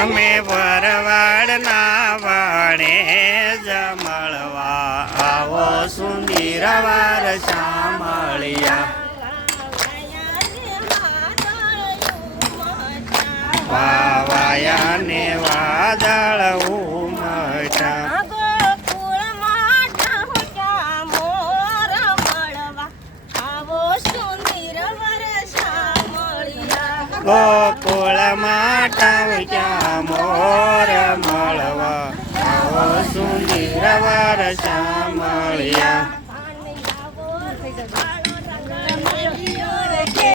અમે વરવાડના વાણે જમળવા આવો સુંદર વાર શામળિયા વાવાયા ને વાદળ ઉમટા ગોકુળમાં ટાવ્યા મોર મળવા આવો સુંદર વરસા મળ્યા.